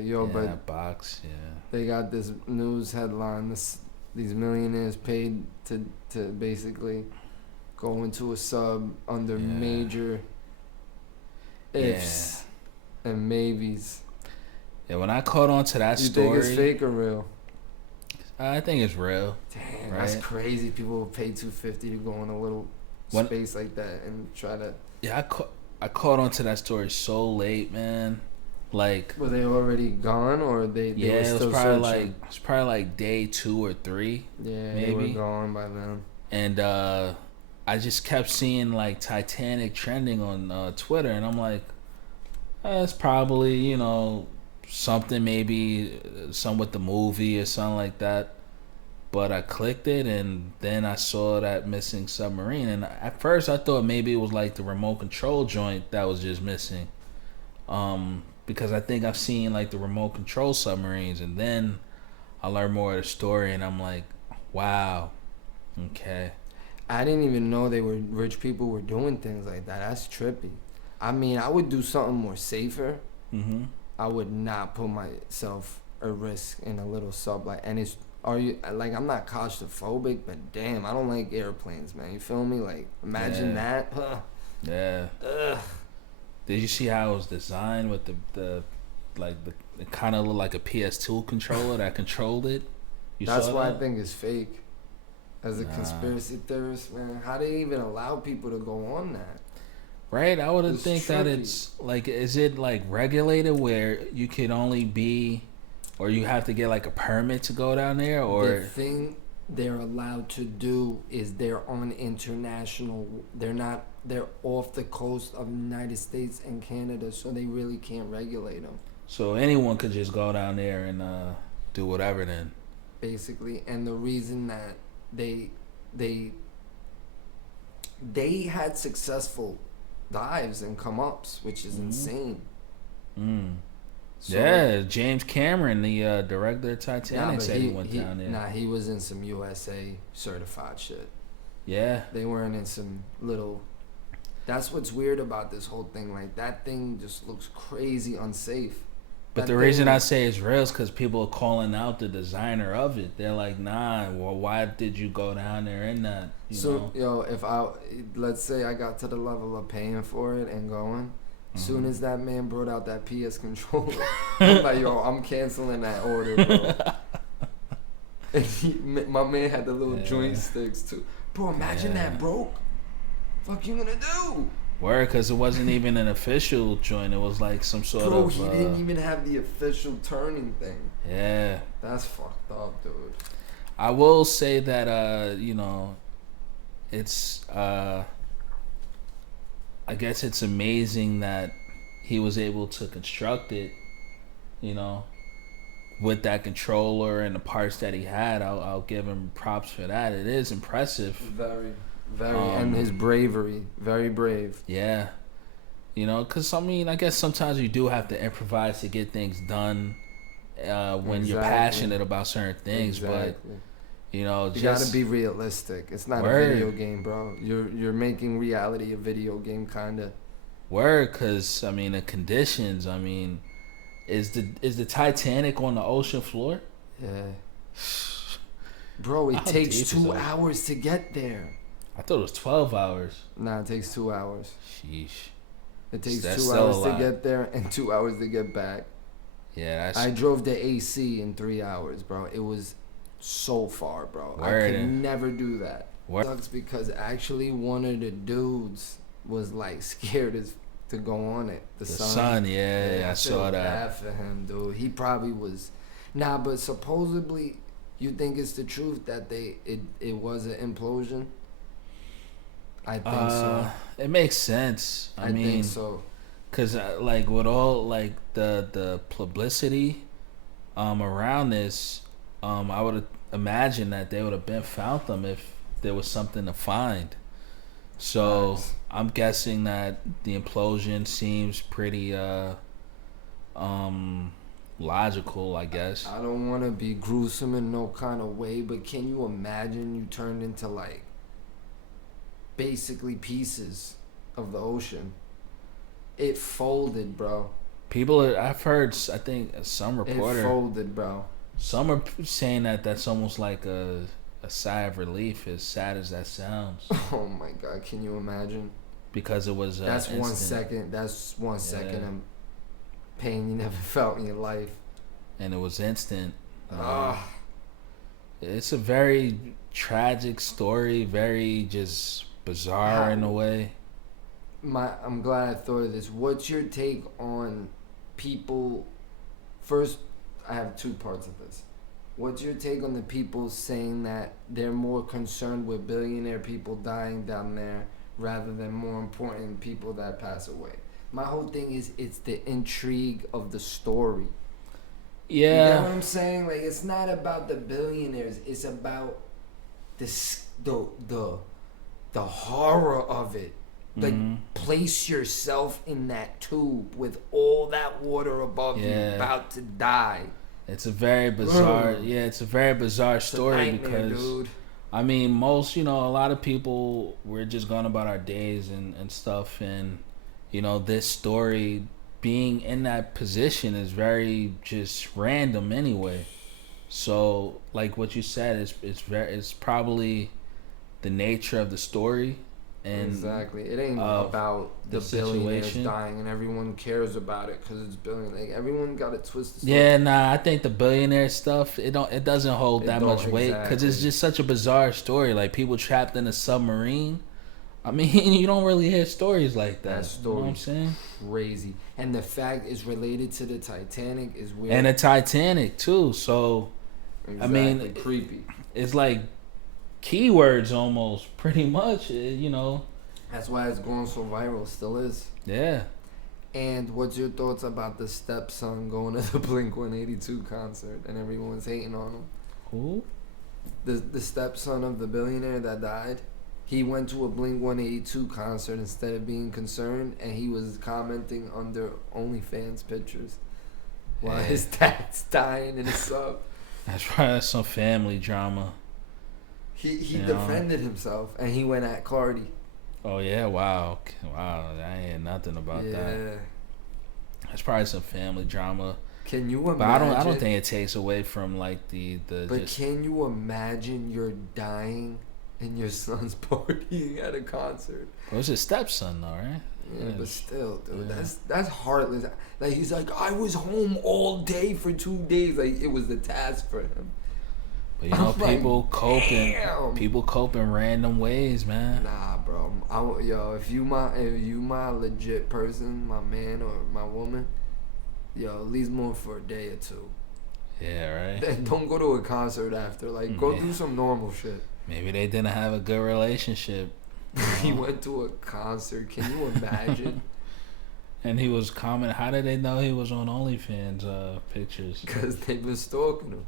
Yo, Yeah, but that box. Yeah. they got this news headline. These millionaires paid to basically go into a sub under Yeah. major Yeah. ifs and maybes. Yeah. When I caught on to that You think it's story, fake or real? I think it's real, Damn, that's right? crazy. People will pay $250 to go in a little When space like that and try to. yeah, I caught on to that story so late, man. Like, Were they already gone or they were yeah, still searching? it was probably like day 2 or 3, Yeah, they were maybe. gone by then. And I just kept seeing like Titanic trending on Twitter, and I'm like, it's probably something maybe some with the movie or something like that. But I clicked it, and then I saw that missing submarine, and at first I thought maybe it was like the remote control joint that was just missing. Because I think I've seen like the remote control submarines, and then I learned more of the story, and I'm like, wow, okay, I didn't even know they were rich people were doing things like that. That's trippy. I mean, I would do something more safer. mm-hmm. I would not put myself at risk in a little sub like. And it's are you like I'm not claustrophobic, but damn, I don't like airplanes, man. You feel me? Like imagine Yeah, that. Huh. yeah. Ugh. Did you see how it was designed with the like the it kind of looked like a PS2 controller that controlled it? You That's saw why I that? think it's fake. As a Nah. conspiracy theorist, man, how they even allow people to go on that? Right? I would It's think that trippy. it's like, is it like regulated where you can only be, or you have to get like a permit to go down there, The or thing they're allowed to do is they're on international. They're not. They're off the coast of the United States and Canada, so they really can't regulate them, so anyone could just go down there and do whatever then? basically. And the reason that they they they had successful dives and come ups, which is Mm-hmm. insane. Mm. So Yeah, James Cameron, the director of nah, Titanic, but said he went down there. he was in some USA certified shit. Yeah, They weren't in some little. That's what's weird about this whole thing. Like that thing just looks crazy unsafe. but That the thing reason I was, say it's real is because people are calling out the designer of it. They're like, "Nah, well, why did you go down there in that?" You so know. yo, if I let's say I got to the level of paying for it and going, soon as that man brought out that PS controller, I'm like, yo, I'm canceling that order, bro. And my man had the little Yeah, joysticks too. Bro, imagine yeah. that broke. Fuck you gonna do? Word, because it wasn't even an official joint. It was like some sort Bro, of he didn't even have the official turning thing. yeah. That's fucked up, dude. I will say that it's I guess it's amazing that he was able to construct it, you know, with that controller and the parts that he had. I'll give him props for that. It is impressive. Very, very, and his Um, bravery, very brave. yeah, because I mean, I guess sometimes you do have to improvise to get things done when you're Exactly, passionate about certain things. But exactly. You gotta just be realistic. It's not a video word, game, bro. You're making reality a video game, kinda. word, because I mean the conditions. I mean, is the Titanic on the ocean floor? Yeah, bro. It How takes deep is two it? hours to get there. I thought it was 12 hours. Nah, it takes 2 hours. Sheesh, It takes that's two still a hours to lot. get there and 2 hours to get back. Yeah, that's I drove to AC in 3 hours, bro. It was so far, bro. I word. could never do that. Word. Sucks because actually one of the dudes was like scared as to go on it. The The son. sun, yeah, I feel saw that. bad for him, dude. He probably was. Nah, but supposedly, you think it's the truth that it was an implosion? I think so. It makes sense. I I think mean, so. cause like with all like the publicity, around this, I would imagine that they would have been found them if there was something to find. So Facts. I'm guessing that the implosion seems pretty um logical, I guess. I don't want to be gruesome in no kind of way, but can you imagine you turned into like basically pieces of the ocean? It folded, bro. I've heard. I think some It reporter. folded, bro. Some are saying that that's almost like a sigh of relief, as sad as that sounds, Oh my god, can you imagine? because it was That's 1 instant, second. That's 1 second Yeah. of pain you never felt in your life. and it was instant. Ah, It's a very tragic story, very just bizarre in a way. I'm glad I thought of this. What's your take on people? First, I have two parts of this. What's your take on the people saying that they're more concerned with billionaire people dying down there rather than more important people that pass away? My whole thing is it's the intrigue of the story. You know what Yeah, I'm saying? Like it's not about the billionaires. It's about the horror of it. Like place yourself in that tube with all that water above you, Yeah. about to die. it's a very bizarre. Ugh. Yeah, it's a very bizarre It's a story nightmare, because dude. I mean, a lot of people, we're just going about our days and stuff, and this story, being in that position is very just random anyway. So, like what you said, it's probably the nature of the story, and Exactly. It ain't of about the the billionaires situation. dying and everyone cares about it because it's billion. Like everyone got it twisted. Yeah, nah, I think the billionaire stuff, it doesn't hold It that don't- much weight because it's exactly. just such a bizarre story. Like people trapped in a submarine. I mean, you don't really hear stories like that. That You know what I'm story's saying? crazy, and the fact is related to the Titanic is weird. And the Titanic too. So exactly. I mean, creepy. it's like keywords almost, pretty much. That's why it's going so viral. Still is. Yeah. And what's your thoughts about the stepson going to the Blink-182 concert and everyone's hating on him? Who? The stepson of the billionaire that died, he went to a Blink-182 concert instead of being concerned, and he was commenting under OnlyFans pictures while Yeah. his dad's dying in a sub. That's probably some family drama. He You know? defended himself, and he went at Cardi. Oh yeah, wow. Wow, I ain't hear nothing about that. Yeah. That's probably some family drama. Can you imagine? But I don't think it takes away from like the But just can you imagine you're dying and your son's partying at a concert? it was his stepson though, right? Yeah, but still, dude, Yeah. that's heartless. Like he's like, I was home all day for 2 days. Like it was the task for him. But I'm like, people cope damn. in random ways, man. Nah, bro. If you my legit person, my man or my woman, at least more for a day or two. Yeah, right. Then don't go to a concert after. Like go Yeah. do some normal shit. Maybe they didn't have a good relationship. He went to a concert. Can you imagine? And he was commenting. How did they know he was on OnlyFans pictures? Because they've been stalking him.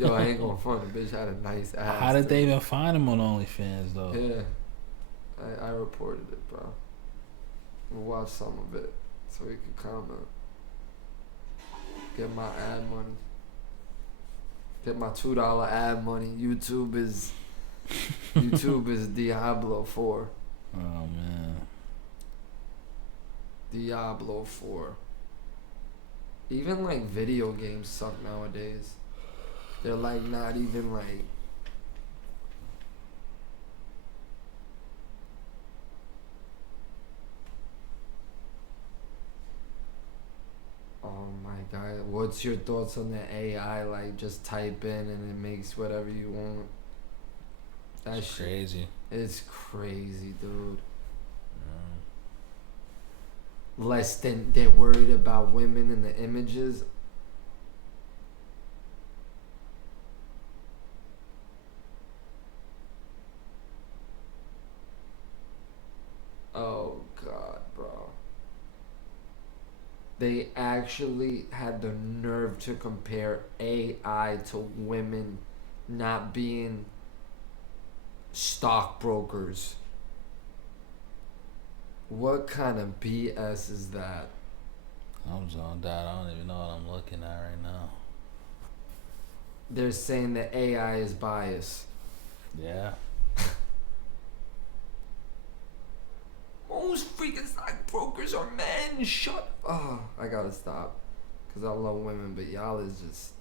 Yo, I ain't gonna front. The bitch had a nice ass. How did they dude. even find him on OnlyFans though? Yeah, I reported it, bro. We'll watch some of it so we can comment. Get my ad money. Get my $2 ad money. YouTube is Diablo 4. Oh man. Diablo 4. Even like video games suck nowadays. They're like not even like. Oh my god, what's your thoughts on the AI? Like just type in and it makes whatever you want. That It's shit, crazy. it's crazy, dude. Less than they're worried about women in the images. Oh god, bro. They actually had the nerve to compare AI to women not being stockbrokers. What kind of BS is that? I'm zoned out. I don't even know what I'm looking at right now. They're saying that AI is biased. Yeah. Most freaking stockbrokers are men. Shut Oh, I gotta stop. Because I love women, but y'all is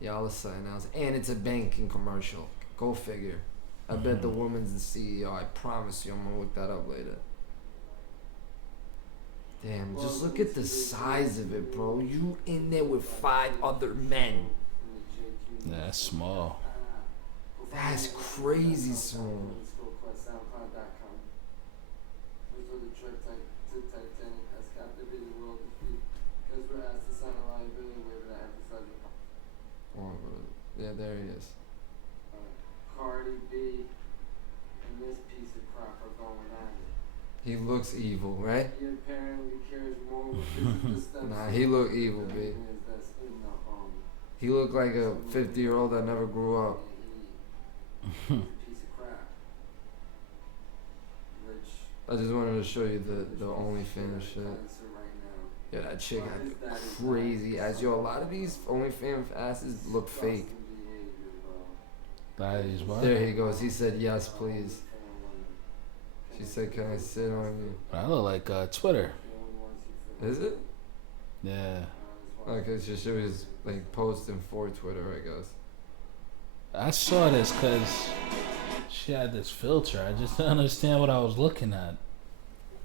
something else. And it's a banking commercial. Go figure. I bet the woman's the CEO. I promise you, I'm gonna look that up later. Damn, just look at the size of it, bro. You in there with 5 other men. Yeah, that's small. That's crazy small. Oh, yeah, there he is. Cardi B and this piece of crap are going at it. He looks evil, right? He apparently cares more with this stuff. Nah, he look evil, B. He looked like a 50-year-old that never grew up. Piece of crap. Rich. I just wanted to show you the OnlyFans shit. Yeah, that chick had the crazy ass. Yo, a lot of these OnlyFans asses look fake. That is what? There he goes. He said, yes, please. She said, can I sit on you? I look like Twitter. Is it? Yeah. Okay, so she was like posting for Twitter, I guess. I saw this because she had this filter. I just didn't understand what I was looking at.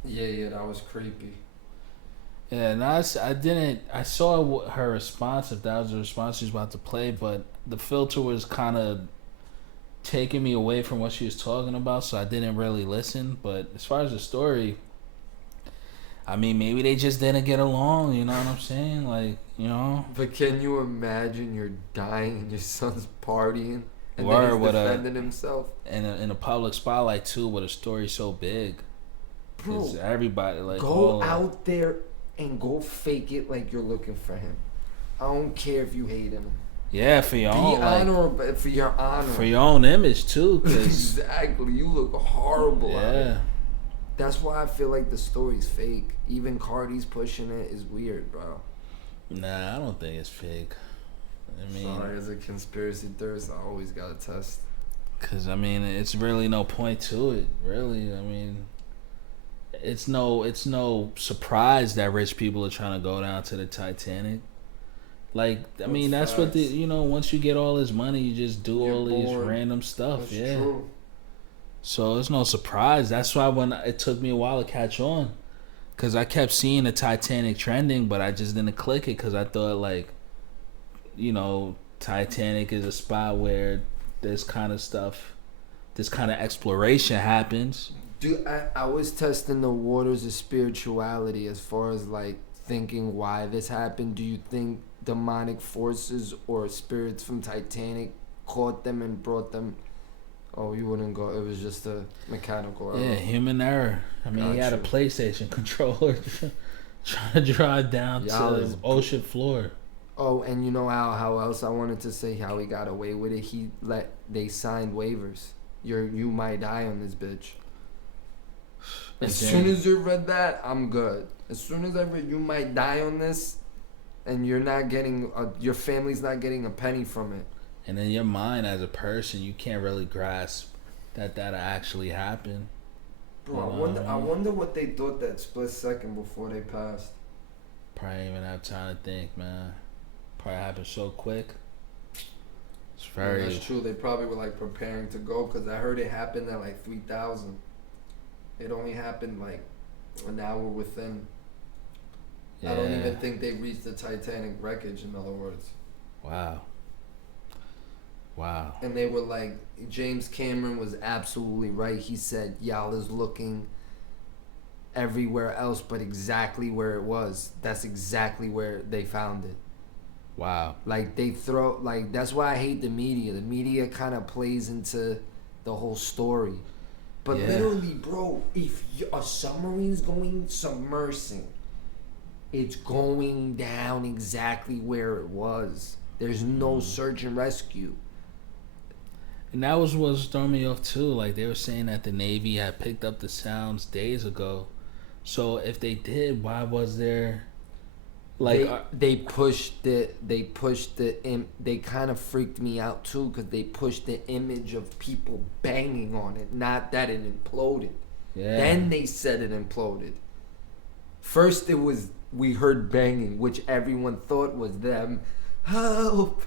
Yeah, that was creepy. Yeah, and I saw her response, if that was the response she was about to play, but the filter was kind of taking me away from what she was talking about, so I didn't really listen. But as far as the story, I mean, maybe they just didn't get along, you know what I'm saying? Like, you know? But can you imagine you're dying and your son's partying and Or then he's defending himself? In a public spotlight, too, with a story so big. Bro, everybody, like, go out there and go fake it like you're looking for him. I don't care if you hate him. Yeah, for your own, honorable, for your honor. For your own image, too. Exactly. You look horrible. Yeah. That's why I feel like the story's fake. Even Cardi's pushing it is weird, bro. Nah, I don't think it's fake. I mean, sorry, as a conspiracy theorist, I always gotta test. Cause I mean, it's really no point to it. Really, I mean, it's no surprise that rich people are trying to go down to the Titanic. Like, I mean, that's what once you get all this money, you just do all these random stuff. That's true. So it's no surprise. That's why it took me a while to catch on. Because I kept seeing the Titanic trending, but I just didn't click it because I thought, like, Titanic is a spot where this kind of stuff, this kind of exploration happens. Dude, I was testing the waters of spirituality as far as, like, thinking why this happened. Do you think demonic forces or spirits from Titanic caught them and brought them? Oh, you wouldn't go. It was just a mechanical error. Yeah, human error. I mean, he had a PlayStation controller trying to drive down to the ocean floor. Oh, and you know how else I wanted to say how he got away with it? They signed waivers. You might die on this bitch. As soon as you read that, I'm good. As soon as I read you might die on this, and you're not getting your family's not getting a penny from it. And in your mind as a person, you can't really grasp that actually happened. Bro, I wonder what they thought that split second before they passed. Probably didn't even have time to think, man. Probably happened so quick. It's very. Yeah, that's true. They probably were like preparing to go because I heard it happened at like 3,000. It only happened like an hour within. Yeah. I don't even think they reached the Titanic wreckage. In other words. Wow. And they were like, James Cameron was absolutely right. He said, y'all is looking everywhere else but exactly where it was. That's exactly where they found it. Wow. Like, that's why I hate the media. The media kind of plays into the whole story. But literally, bro, if a submarine's going submersing, it's going down exactly where it was. There's no search and rescue. And that was what was throwing me off too. Like, they were saying that the Navy had picked up the sounds days ago. So if they did, why was there like they pushed the they kind of freaked me out too because they pushed the image of people banging on it, not that it imploded. Then they said it imploded. First it was we heard banging, which everyone thought was them. Help!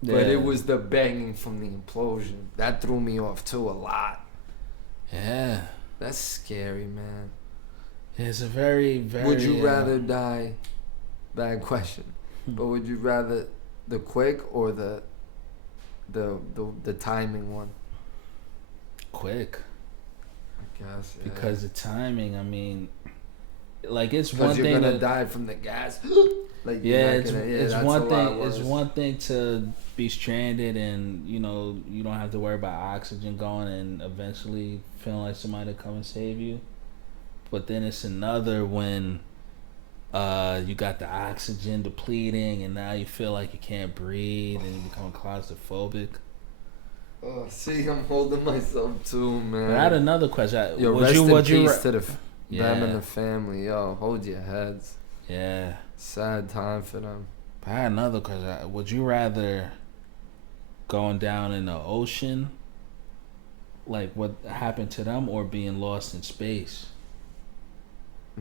Yeah. But it was the banging from the implosion. That threw me off too a lot. Yeah. That's scary, man. It's a very, very... Would you rather die? Bad question. But would you rather the quick or the timing one? Quick. I guess, yeah. Because the timing, I mean... Like, it's one Because you're thing gonna to... die from the gas. Like, Yeah, you're not gonna, it's that's one a lot thing. worse. It's one thing to be stranded and you know you don't have to worry about oxygen going and eventually feeling like somebody to come and save you. But then it's another when you got the oxygen depleting and now you feel like you can't breathe and you become claustrophobic. Oh, see, I'm holding myself too, man. But I had another question. Yo, would rest you? in Would you? peace to them Yeah. and the family. Yo, hold your heads. Yeah. Sad time for them. But I had another question. Would you rather going down in the ocean, like what happened to them, or being lost in space? I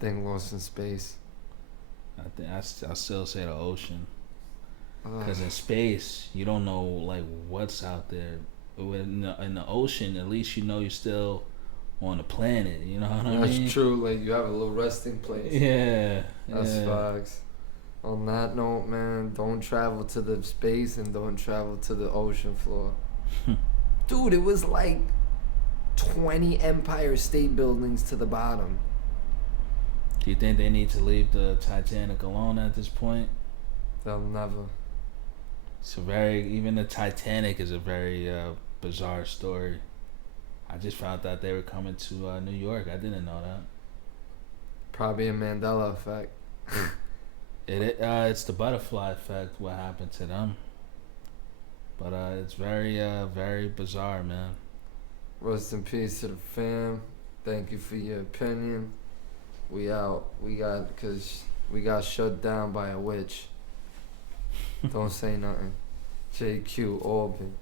think Lost in Space. I think I still say the ocean, because in space you don't know like what's out there. In the ocean, at least you know you're still on the planet. You know what I mean? That's true. Like, you have a little resting place. Yeah. That's facts. On that note, man, don't travel to the space and don't travel to the ocean floor. Dude, it was like 20 Empire State Buildings to the bottom. Do you think they need to leave the Titanic alone at this point? They'll never. It's a very, even the Titanic is a very bizarre story. I just found out they were coming to New York. I didn't know that. Probably a Mandela effect. It's the butterfly effect. What happened to them? But it's very, very bizarre, man. Rest in peace to the fam. Thank you for your opinion. We out. Cause we got shut down by a witch. Don't say nothing. JQ Alban.